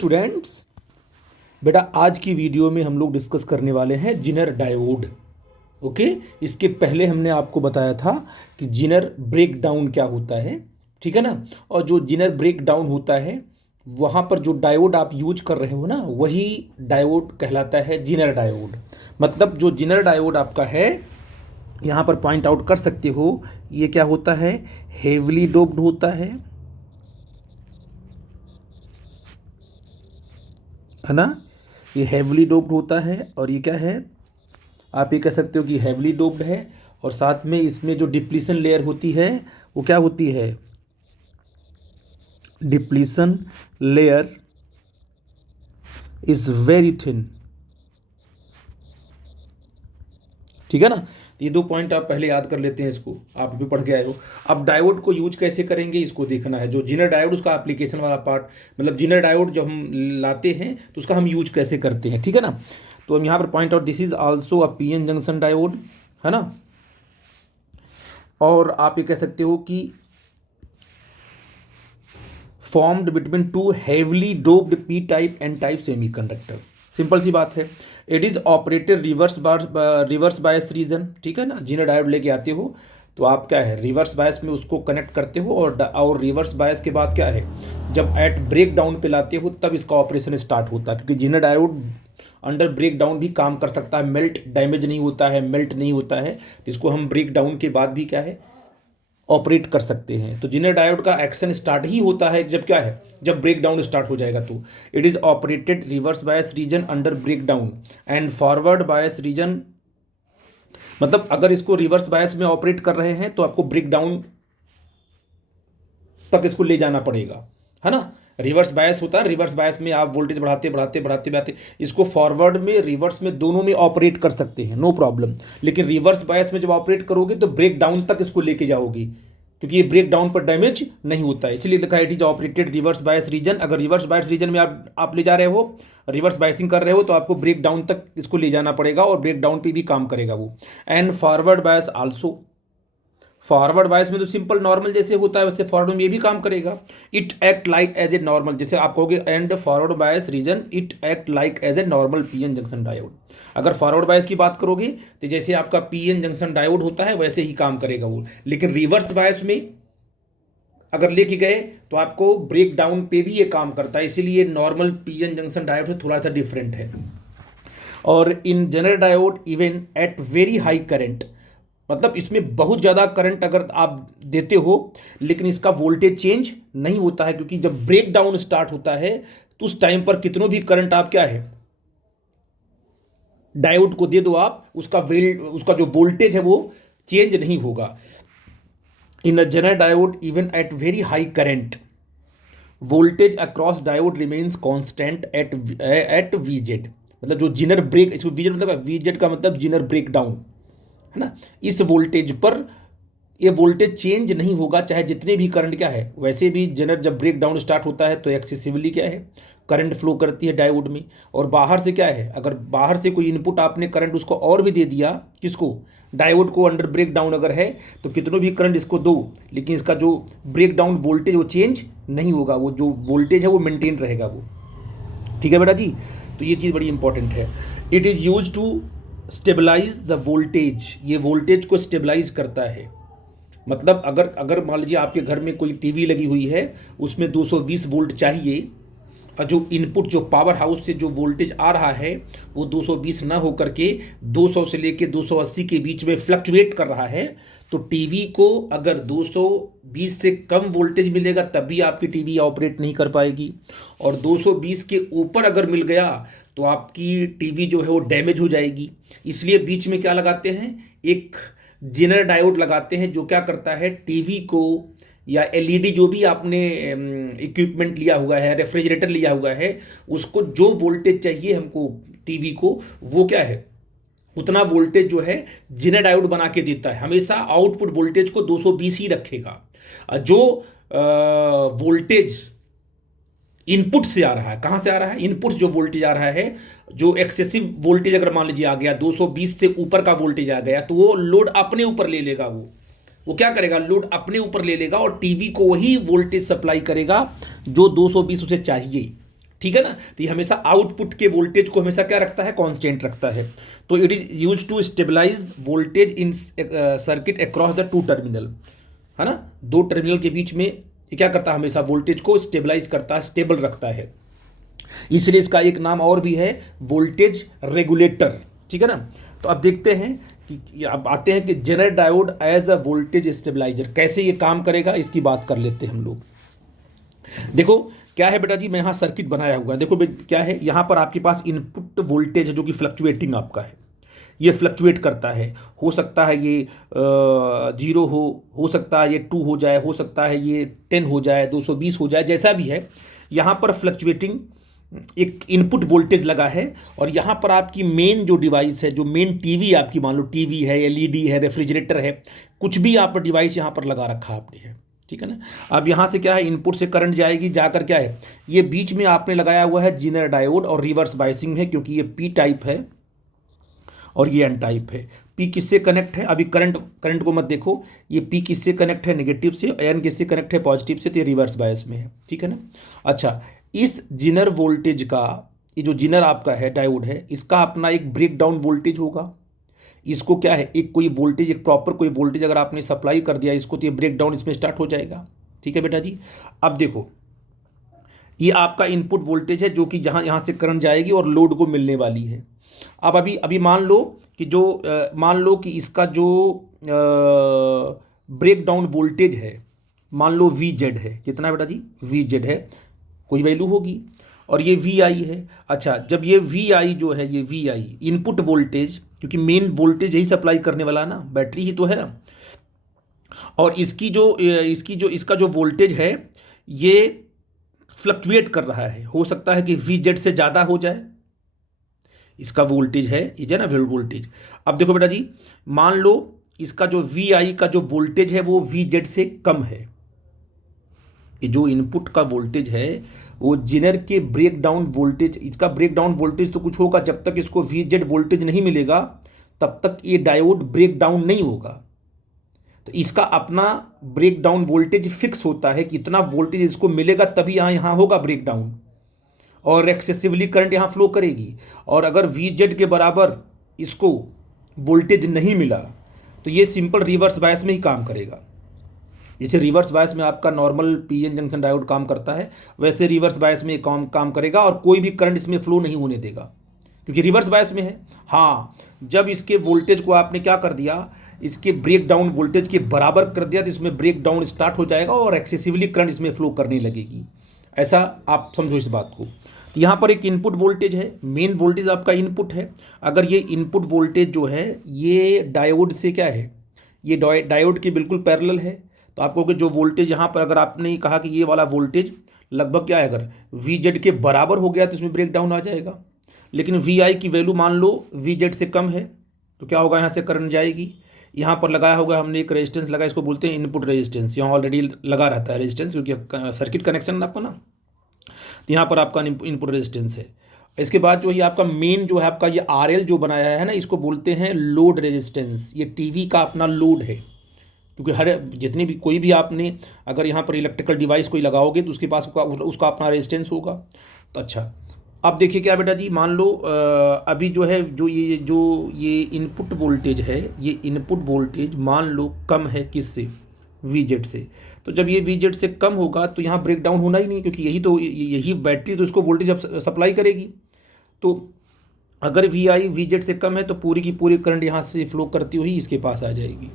Students, बेटा आज की वीडियो में हम लोग डिस्कस करने वाले हैं जिनर डायोड। ओके, इसके पहले हमने आपको बताया था कि जिनर ब्रेक डाउन क्या होता है, ठीक है ना। और जो जिनर ब्रेक डाउन होता है वहाँ पर जो डायोड आप यूज कर रहे हो ना, वही डायोड कहलाता है जिनर डायोड। मतलब जो जिनर डायोड आपका है, यहाँ पर पॉइंट आउट कर सकते हो, ये क्या होता है, हेवली डोप्ड होता है ना। ये हेवली डोप्ड होता है और ये क्या है, आप ये कह सकते हो कि हेवली डोप्ड है। और साथ में इसमें जो डिप्लीशन लेयर होती है वो क्या होती है, depletion layer is very thin, ठीक है ना। ये दो पॉइंट आप पहले याद कर लेते हैं, इसको आप भी पढ़ के आए हो। अब डायोड को यूज कैसे करेंगे इसको देखना है। जो जिनर डायोड उसका एप्लीकेशन वाला पार्ट, मतलब जिनर डायोड जब हम लाते हैं तो उसका हम यूज कैसे करते हैं, ठीक है ना। तो हम यहाँ पर point out, this is also a PN junction diode, है ना। और आप ये कह सकते हो कि formed between two heavily doped P type N type semiconductor. Simple सी बात है। It is operated reverse bias region, ठीक है ना। जिनर डायोड लेके आते हो तो आप क्या है, रिवर्स बायस में उसको कनेक्ट करते हो और रिवर्स बायस के बाद क्या है, जब एट ब्रेक डाउन पे लाते हो तब इसका ऑपरेशन स्टार्ट होता है। क्योंकि Zener diode under break down भी काम कर सकता है, मेल्ट डैमेज नहीं होता है, मेल्ट नहीं होता है, इसको हम ब्रेक डाउन के बाद भी क्या है, ऑपरेट कर सकते हैं। तो जिनर डायोड का एक्शन स्टार्ट ही होता है जब क्या है, जब ब्रेक डाउन स्टार्ट हो जाएगा। तो it is operated reverse bias region under break down and forward bias region. मतलब अगर इसको रिवर्स बायस में ऑपरेट कर रहे हैं तो आपको ब्रेक डाउन तक इसको ले जाना पड़ेगा, है ना। रिवर्स बायस होता है, रिवर्स बायस में आप वोल्टेज बढ़ाते बढ़ाते बढ़ाते बढ़ाते इसको फॉरवर्ड में रिवर्स में दोनों में ऑपरेट कर सकते हैं, नो प्रॉब्लम। लेकिन रिवर्स बायस में जब ऑपरेट करोगे तो ब्रेक डाउन तक इसको लेके जाओगे, क्योंकि ये ब्रेक डाउन पर डैमेज नहीं होता है, इसलिए लिखा है it is operated reverse bias region. अगर रिवर्स बायस रीजन में आप ले जा रहे हो, रिवर्स बायसिंग कर रहे हो, तो आपको ब्रेक डाउन तक इसको ले जाना पड़ेगा और ब्रेक डाउन पे भी काम करेगा वो। And forward bias also, forward bias में तो सिंपल नॉर्मल जैसे होता है वैसे फॉरवर्ड में ये भी काम करेगा। It act like as a normal, जैसे आप कहोगे and forward bias region it act like as a normal PN junction diode. अगर फॉरवर्ड बायस की बात करोगे तो जैसे आपका पीएन जंक्शन डायोड होता है वैसे ही काम करेगा वो। लेकिन रिवर्स बायस में अगर लेके गए तो आपको ब्रेक डाउन पे भी ये काम करता है, इसीलिए नॉर्मल पीएन जंक्शन डायोड से थोड़ा सा डिफरेंट है। और in general diode even at very high current, मतलब इसमें बहुत ज़्यादा करंट अगर आप देते हो लेकिन इसका वोल्टेज चेंज नहीं होता है, क्योंकि जब ब्रेक डाउन स्टार्ट होता है तो उस टाइम पर कितनों भी करंट आप क्या है डायोड को दे दो आप, उसका जो वोल्टेज है वो चेंज नहीं होगा। In a general diode even at very high current voltage across diode remains constant at VZ. मतलब जो जिनर ब्रेक, इसको वीजेड मतलब, वीजेड का मतलब जिनर ब्रेक डाउन, है ना। इस वोल्टेज पर ये वोल्टेज चेंज नहीं होगा चाहे जितने भी करंट क्या है। वैसे भी जनर जब ब्रेक डाउन स्टार्ट होता है तो एक्सेसिवली क्या है, करंट फ्लो करती है डायोड में। और बाहर से क्या है, अगर बाहर से कोई इनपुट आपने करंट उसको और भी दे दिया, किसको, डायोड को, अंडर ब्रेक डाउन अगर है तो कितनों भी करंट इसको दो, लेकिन इसका जो ब्रेक डाउन वोल्टेज वो चेंज नहीं होगा, वो जो वोल्टेज है वो मेंटेन रहेगा वो, ठीक है बेटा जी। तो ये चीज़ बड़ी इंपॉर्टेंट है। It is use to stabilise the voltage, ये वोल्टेज को स्टेबलाइज करता है। मतलब अगर मान लीजिए आपके घर में कोई टीवी लगी हुई है, उसमें 220 वोल्ट चाहिए और जो इनपुट, जो पावर हाउस से जो वोल्टेज आ रहा है वो 220 ना होकर के 200 से लेके 280 के बीच में फ्लक्चुएट कर रहा है, तो टीवी को अगर 220 से कम वोल्टेज मिलेगा तब भी आपकी टीवी ऑपरेट नहीं कर पाएगी। और 220 के ऊपर अगर मिल गया तो आपकी टीवी जो है वो डैमेज हो जाएगी। इसलिए बीच में क्या लगाते हैं, एक जिनर डायोड लगाते हैं, जो क्या करता है, टीवी को या एलईडी जो भी आपने इक्विपमेंट लिया हुआ है, रेफ्रिजरेटर लिया हुआ है, उसको जो वोल्टेज चाहिए हमको टीवी को, वो क्या है, उतना वोल्टेज जो है जिनर डायोड बना के देता है। हमेशा आउटपुट वोल्टेज को 220 ही रखेगा। जो वोल्टेज इनपुट से आ रहा है, कहाँ से आ रहा है, इनपुट जो वोल्टेज आ रहा है, जो एक्सेसिव वोल्टेज अगर मान लीजिए आ गया 220 से ऊपर का वोल्टेज आ गया, तो वो लोड अपने ऊपर ले लेगा। वो क्या करेगा, लोड अपने ऊपर ले लेगा और टीवी को वही वोल्टेज सप्लाई करेगा जो 220 उसे चाहिए। ठीक है ना। तो ये हमेशा आउटपुट के वोल्टेज को हमेशा क्या रखता है, कांस्टेंट रखता है। तो it is use to stabilise voltage in circuit across the two terminal, है ना, दो टर्मिनल के बीच में ये क्या करता है, हमेशा वोल्टेज को स्टेबलाइज करता है, स्टेबल रखता है। इसलिए इसका एक नाम और भी है, वोल्टेज रेगुलेटर, ठीक है ना। तो अब देखते हैं कि अब आते हैं कि Zener diode as a voltage stabiliser कैसे ये काम करेगा, इसकी बात कर लेते हैं हम लोग। देखो क्या है बेटा जी, मैं यहाँ सर्किट बनाया हुआ है। देखो क्या है, यहाँ पर आपके पास इनपुट वोल्टेज है जो कि फ्लक्चुएटिंग आपका है, ये फ्लक्चुएट करता है। हो सकता है ये 0 हो सकता है ये 2 हो जाए, हो सकता है ये 10 हो जाए, 220 हो जाए, जैसा भी है। यहाँ पर फ्लक्चुएटिंग एक इनपुट वोल्टेज लगा है। और यहाँ पर आपकी मेन जो डिवाइस है, जो मेन टीवी आपकी, मान लो टीवी है, एलईडी है, रेफ्रिजरेटर है, कुछ भी आप डिवाइस यहाँ पर लगा रखा आपने है, ठीक है ना। अब यहाँ से क्या है, इनपुट से करंट जाएगी, जाकर क्या है, ये बीच में आपने लगाया हुआ है जीनर डायोड, और रिवर्स बायसिंग है क्योंकि ये पी टाइप है और ये एन टाइप है। पी किससे कनेक्ट है, अभी करंट को मत देखो, ये पी किससे कनेक्ट है, नेगेटिव से, एन किससे कनेक्ट है, पॉजिटिव से, तो ये रिवर्स बायस में है, ठीक है ना। अच्छा, इस जिनर वोल्टेज का, ये जो जिनर आपका है डायोड है, इसका अपना एक ब्रेक डाउन वोल्टेज होगा। इसको क्या है, एक कोई वोल्टेज, एक प्रॉपर कोई वोल्टेज अगर आपने सप्लाई कर दिया इसको, तो ये ब्रेक डाउन इसमें स्टार्ट हो जाएगा, ठीक है बेटा जी। अब देखो ये आपका इनपुट वोल्टेज है जो कि जहाँ यहाँ से करंट जाएगी और लोड को मिलने वाली है। अब अभी अभी मान लो कि मान लो कि इसका जो ब्रेक डाउन वोल्टेज है, मान लो वी जेड है, कितना है बेटा जी, वी जेड है, कोई वैल्यू होगी, और ये वी आई है। अच्छा, जब ये वी आई जो है, ये वी आई इनपुट वोल्टेज, क्योंकि मेन वोल्टेज यही सप्लाई करने वाला ना, बैटरी ही तो है ना, और इसका जो वोल्टेज है ये फ्लक्चुएट कर रहा है। हो सकता है कि वी जेड से ज़्यादा हो जाए, इसका वोल्टेज है ये जो है ना वोल्टेज। अब देखो बेटा जी, मान लो इसका जो वी आई का जो वोल्टेज है वो वी जेड से कम है। ये जो इनपुट का वोल्टेज है वो जिनर के ब्रेक डाउन वोल्टेज, इसका ब्रेक डाउन वोल्टेज तो कुछ होगा, जब तक इसको वी जेड वोल्टेज नहीं मिलेगा तब तक ये डायोड ब्रेक डाउन नहीं होगा। तो इसका अपना ब्रेक डाउन वोल्टेज फिक्स होता है कि इतना वोल्टेज इसको मिलेगा तभी यहाँ होगा ब्रेक डाउन, और एक्सेसिवली करंट यहाँ फ्लो करेगी। और अगर वी जेड के बराबर इसको वोल्टेज नहीं मिला तो ये सिंपल रिवर्स बायस में ही काम करेगा। जैसे रिवर्स बायस में आपका नॉर्मल पीएन जंक्शन डायोड काम करता है, वैसे रिवर्स बायस में काम करेगा, और कोई भी करंट इसमें फ्लो नहीं होने देगा क्योंकि रिवर्स बायस में है। हाँ, जब इसके वोल्टेज को आपने क्या कर दिया, इसके ब्रेक डाउन वोल्टेज के बराबर कर दिया, तो इसमें ब्रेक डाउन स्टार्ट हो जाएगा और एक्सेसिवली करंट इसमें फ्लो करने लगेगी। ऐसा आप समझो इस बात को। तो यहाँ पर एक इनपुट वोल्टेज है, मेन वोल्टेज आपका इनपुट है। अगर ये इनपुट वोल्टेज जो है ये डायोड से क्या है, ये डायोड के बिल्कुल पैरेलल है, तो आपको कि जो वोल्टेज यहाँ पर, अगर आपने कहा कि ये वाला वोल्टेज लगभग क्या है, अगर वी जेड के बराबर हो गया तो इसमें ब्रेक डाउन आ जाएगा। लेकिन वी आई की वैल्यू मान लो वी जेड से कम है तो क्या होगा, यहाँ से करंट जाएगी। यहाँ पर लगाया होगा हमने एक रेजिस्टेंस लगा, इसको बोलते हैं इनपुट रेजिस्टेंस, यहाँ ऑलरेडी लगा रहता है रेजिस्टेंस क्योंकि सर्किट कनेक्शन आपका ना, तो यहाँ पर आपका इनपुट रेजिस्टेंस है। इसके बाद जो ये आपका मेन जो है आपका ये आर एल जो बनाया है ना, इसको बोलते हैं लोड रेजिस्टेंस। ये टीवी का अपना लोड है, क्योंकि हर जितनी भी कोई भी आपने अगर यहाँ पर इलेक्ट्रिकल डिवाइस कोई लगाओगे तो उसके पास उसका अपना रेजिस्टेंस होगा। तो अच्छा, अब देखिए क्या बेटा जी, मान लो अभी जो है जो ये इनपुट वोल्टेज है, ये इनपुट वोल्टेज मान लो कम है किससे, वी जेड से। तो जब ये वी जेड से कम होगा तो यहाँ ब्रेक डाउन होना ही नहीं, क्योंकि यही बैटरी तो इसको वोल्टेज सप्लाई करेगी। तो अगर वी आई वी जेड से कम है तो पूरी की पूरी करंट यहाँ से फ्लो करती हुई इसके पास आ जाएगी,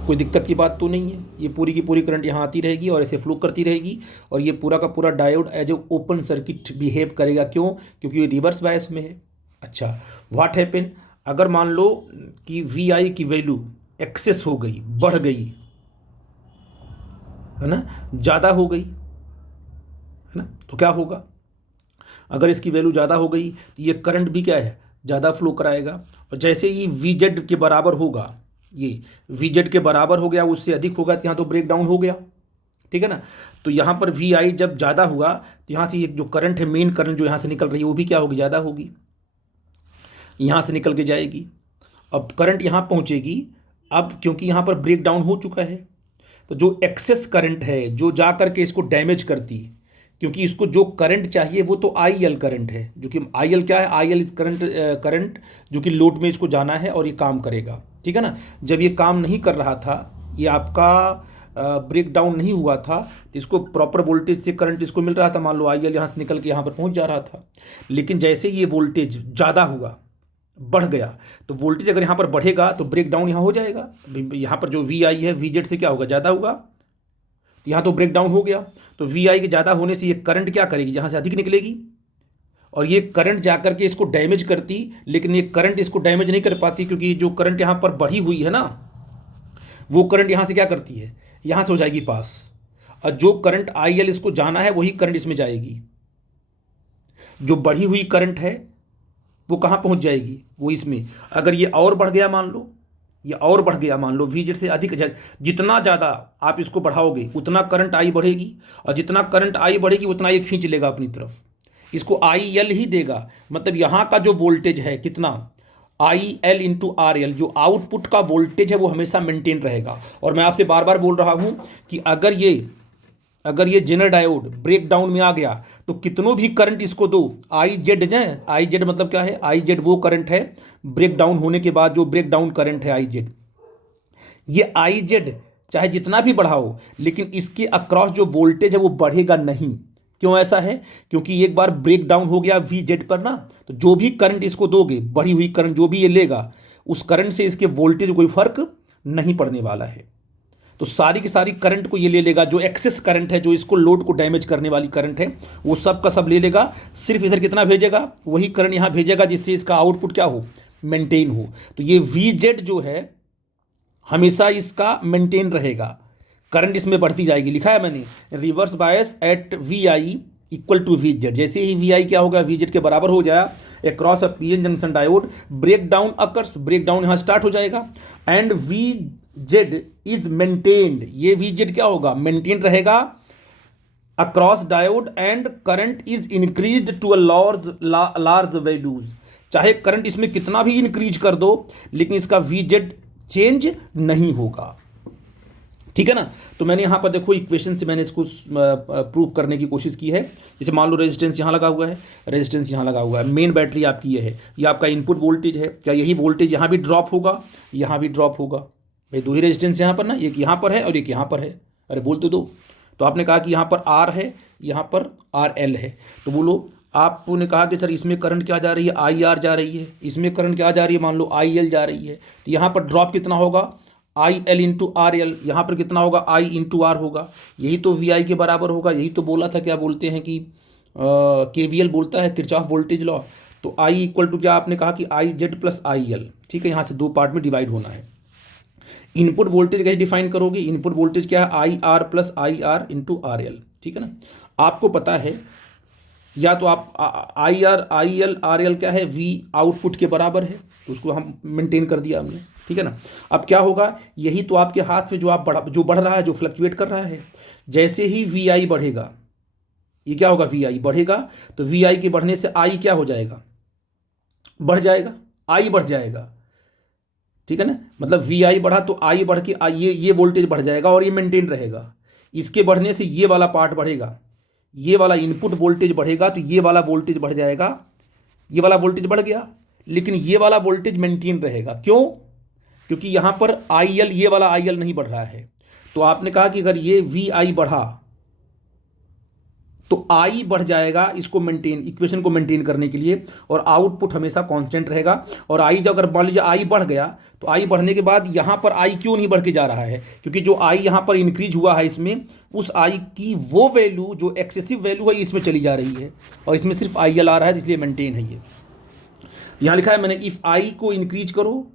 कोई दिक्कत की बात तो नहीं है। ये पूरी की पूरी करंट यहाँ आती रहेगी और ऐसे फ्लो करती रहेगी, और ये पूरा का पूरा diode as a open circuit behave करेगा। क्यों? क्योंकि ये रिवर्स बायस में है। अच्छा, व्हाट हैपन, अगर मान लो कि वी आई की वैल्यू एक्सेस हो गई, बढ़ गई, है ना, ज़्यादा हो गई, है ना, तो क्या होगा, अगर इसकी वैल्यू ज़्यादा हो गई तो ये करंट भी क्या है, ज़्यादा फ्लो कराएगा। और जैसे ही वी जेड के बराबर होगा, ये वी जेड के बराबर हो गया, उससे अधिक होगा तो यहाँ तो ब्रेक डाउन हो गया, ठीक है ना। तो यहाँ पर वी आई जब ज़्यादा हुआ तो यहाँ से ये जो करंट है, मेन करंट जो यहाँ से निकल रही है वो भी क्या होगी, ज़्यादा होगी, यहाँ से निकल के जाएगी। अब करंट यहाँ पहुँचेगी, अब क्योंकि यहाँ पर ब्रेक डाउन हो चुका है तो जो एक्सेस करंट है जो जा करके इसको डैमेज करती, क्योंकि इसको जो करंट चाहिए वो तो आई एल करंट है, जो कि आई एल क्या है, आई एल करंट, करंट जो कि लोड में इसको जाना है और ये काम करेगा, ठीक है ना। जब ये काम नहीं कर रहा था, ये आपका ब्रेक डाउन नहीं हुआ था, तो इसको प्रॉपर वोल्टेज से करंट इसको मिल रहा था, मान लो आई एल यहाँ से निकल के यहाँ पर पहुँच जा रहा था। लेकिन जैसे ये वोल्टेज ज़्यादा हुआ, बढ़ गया, तो वोल्टेज अगर यहाँ पर बढ़ेगा तो ब्रेक डाउन यहाँ हो जाएगा। यहाँ पर जो वी आई है वी जेड से क्या होगा, ज़्यादा होगा, तो यहाँ तो ब्रेक डाउन हो गया। तो वी आई के ज़्यादा होने से ये करंट क्या करेगी, यहाँ से अधिक निकलेगी, और ये करंट जाकर के इसको डैमेज करती, लेकिन ये करंट इसको डैमेज नहीं कर पाती, क्योंकि जो करंट यहाँ पर बढ़ी हुई है ना, वो करंट यहाँ से क्या करती है, यहाँ से हो जाएगी पास, और जो करंट आई एल इसको जाना है वही करंट इसमें जाएगी। जो बढ़ी हुई करंट है वो कहाँ पहुँच जाएगी, वो इसमें। अगर ये और बढ़ गया, मान लो ये और बढ़ गया, मान लो वी जेड से अधिक, जितना ज़्यादा आप इसको बढ़ाओगे उतना करंट आई बढ़ेगी, और जितना करंट आई बढ़ेगी उतना ये खींच लेगा अपनी तरफ, इसको आई एल ही देगा। मतलब यहाँ का जो वोल्टेज है कितना, आई एल इंटू आर एल, जो आउटपुट का वोल्टेज है वो हमेशा मेंटेन रहेगा। और मैं आपसे बार बार बोल रहा हूँ कि अगर ये जेनर डायोड ब्रेक डाउन में आ गया तो कितनों भी करंट इसको दो, आई जेड है, आई जेड मतलब क्या है, आई जेड वो करंट है ब्रेक डाउन होने के बाद, जो ब्रेक डाउन करंट है आई जेड। ये आई जेड चाहे जितना भी बढ़ाओ, लेकिन इसके अक्रॉस जो वोल्टेज है वो बढ़ेगा नहीं। क्यों ऐसा है, क्योंकि एक बार ब्रेक डाउन हो गया वी जेड पर ना, तो जो भी करंट इसको दोगे, बढ़ी हुई करंट जो भी ये लेगा, उस करंट से इसके वोल्टेज कोई फर्क नहीं पड़ने वाला है। तो सारी की सारी करंट को ये ले लेगा, जो एक्सेस करंट है, जो इसको लोड को डैमेज करने वाली करंट है, वो सब का सब ले लेगा। सिर्फ इधर कितना भेजेगा, वही करंट यहाँ भेजेगा, जिससे इसका आउटपुट क्या हो, मेंटेन हो। तो ये वी जेड जो है हमेशा इसका मेंटेन रहेगा, करंट इसमें बढ़ती जाएगी। लिखा है मैंने, reverse bias at V I equal to V Z. जैसे ही वी आई क्या होगा, वी जेड के बराबर हो जाए across a P N junction diode, break down occurs, break down यहाँ स्टार्ट हो जाएगा, and V Z is maintained. ये वी जेड क्या होगा, मेंटेन रहेगा across diode, and current is increased to a large values. चाहे करंट इसमें कितना भी इंक्रीज कर दो, लेकिन इसका वी जेड चेंज नहीं होगा, ठीक है ना। तो मैंने यहाँ पर देखो इक्वेशन से मैंने इसको प्रूव करने की कोशिश की है। जैसे मान लो रेजिस्टेंस यहाँ लगा हुआ है, रेजिस्टेंस यहाँ लगा हुआ है, मेन बैटरी आपकी ये है, ये आपका इनपुट वोल्टेज है। क्या यही वोल्टेज यहाँ भी ड्रॉप होगा, यहाँ भी ड्रॉप होगा? भाई दो ही रेजिस्टेंस यहाँ पर ना, एक यहाँ पर है और एक यहाँ पर है। अरे बोल तो दो। तो आपने कहा कि यहाँ पर आर है, यहाँ पर आर एल है, तो बोलो आपने कहा कि सर इसमें करंट क्या जा रही है, आई आर जा रही है, इसमें करंट क्या जा रही है, मान लो आई एल जा रही है। तो यहाँ पर ड्रॉप कितना होगा, I L into R L, यहाँ पर कितना होगा, आई इंटू आर होगा। यही तो वी आई के बराबर होगा। यही तो बोला था, क्या बोलते हैं कि के वी एल बोलता है, किरचॉफ वोल्टेज लॉ। तो आई इक्वल टू क्या आपने कहा कि I Z plus I L, ठीक है। यहाँ से दो पार्ट में डिवाइड होना है। इनपुट वोल्टेज कैसे डिफाइन करोगे, इनपुट वोल्टेज क्या है, I R plus I R into R L, ठीक है ना। आपको पता है, या तो आप I R I L R L क्या है, वी आउटपुट के बराबर है, तो उसको हम मेंटेन कर दिया हमने, ठीक है ना। अब क्या होगा, यही तो आपके हाथ में जो बढ़ रहा है, जो फ्लक्चुएट कर रहा है। जैसे ही वी आई बढ़ेगा, ये क्या होगा, वी आई बढ़ेगा, तो वी आई के बढ़ने से आई क्या हो जाएगा, बढ़ जाएगा, आई बढ़ जाएगा, ठीक है ना। मतलब वी आई बढ़ा तो आई बढ़ के ये वोल्टेज बढ़ जाएगा और ये मेंटेन रहेगा। इसके बढ़ने से ये वाला पार्ट बढ़ेगा, ये वाला इनपुट वोल्टेज बढ़ेगा, तो ये वाला वोल्टेज बढ़ जाएगा, ये वाला वोल्टेज बढ़ गया, लेकिन ये वाला वोल्टेज मेंटेन रहेगा। क्यों, क्योंकि यहाँ पर आई एल, ये वाला आई एल नहीं बढ़ रहा है। तो आपने कहा कि अगर ये वी आई बढ़ा तो आई बढ़ जाएगा, इसको मेंटेन, इक्वेशन को मेंटेन करने के लिए, और आउटपुट हमेशा कांस्टेंट रहेगा। और आई जब अगर मान लीजिए आई बढ़ गया, तो आई बढ़ने के बाद यहाँ पर आई क्यों नहीं बढ़ के जा रहा है, क्योंकि जो आई यहाँ पर इंक्रीज हुआ है इसमें, उस आई की वो वैल्यू जो एक्सेसिव वैल्यू है इसमें चली जा रही है, और इसमें सिर्फ आई एल आ रहा है, इसलिए मेंटेन है ये। यहाँ लिखा है मैंने, इफ़ आई को इंक्रीज करो,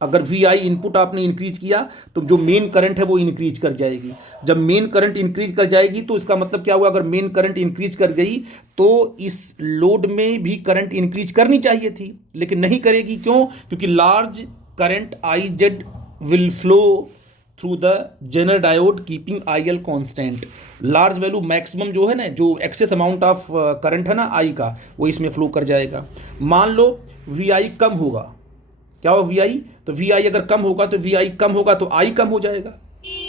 अगर वी आई इनपुट आपने इंक्रीज किया तो जो मेन करंट है वो इंक्रीज कर जाएगी। जब मेन करंट इंक्रीज कर जाएगी तो इसका मतलब क्या हुआ, अगर मेन करंट इंक्रीज कर गई तो इस लोड में भी करंट इंक्रीज करनी चाहिए थी, लेकिन नहीं करेगी। क्यों, क्योंकि large current I Z will flow through the Zener diode keeping I L constant. Large value maximum जो है ना, जो एक्सेस अमाउंट ऑफ करंट है ना आई का, वो इसमें फ्लो कर जाएगा। मान लो वी आई कम होगा, क्या हो वी आई, तो वी आई अगर कम होगा तो वी आई कम होगा तो आई कम हो जाएगा,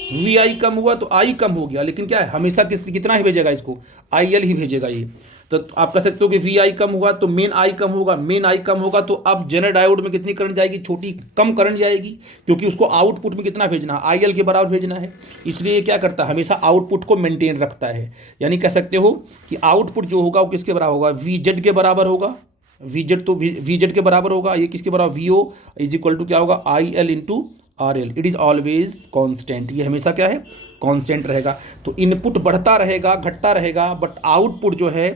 वी आई कम हुआ तो आई कम हो गया, लेकिन क्या है हमेशा कितना ही भेजेगा इसको, आई एल ही भेजेगा ये। तो आप कह सकते हो कि वी आई कम हुआ तो मेन आई कम होगा, मेन आई कम होगा तो अब जेनर डायोड में कितनी करंट जाएगी, छोटी कम करंट जाएगी, क्योंकि उसको आउटपुट में कितना भेजना है, आई एल के बराबर भेजना है। इसलिए ये क्या करता है, हमेशा आउटपुट को मेंटेन रखता है। यानी कह सकते हो कि आउटपुट जो होगा वो किसके बराबर होगा, वी जेड के बराबर होगा। वी जेड तो वी जेड के बराबर होगा, ये किसके बराबर, V O is equal to क्या होगा, I L into R L. It is always constant, ये हमेशा क्या है, कॉन्स्टेंट रहेगा। तो इनपुट बढ़ता रहेगा घटता रहेगा, बट आउटपुट जो है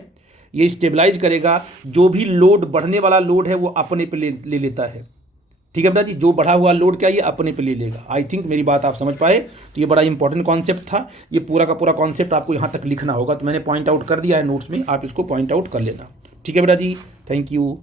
ये स्टेबलाइज करेगा। जो भी लोड, बढ़ने वाला लोड है वो अपने पे ले लेता है। ठीक है बेटा जी, जो बढ़ा हुआ लोड क्या ये अपने पे ले लेगा। आई थिंक मेरी बात आप समझ पाए। तो ये बड़ा इंपॉर्टेंट कॉन्सेप्ट था, ये पूरा का पूरा कॉन्सेप्ट आपको यहाँ तक लिखना होगा। तो मैंने पॉइंट आउट कर दिया है नोट्स में, आप इसको पॉइंट आउट कर लेना। ठीक है बेटा जी, थैंक यू।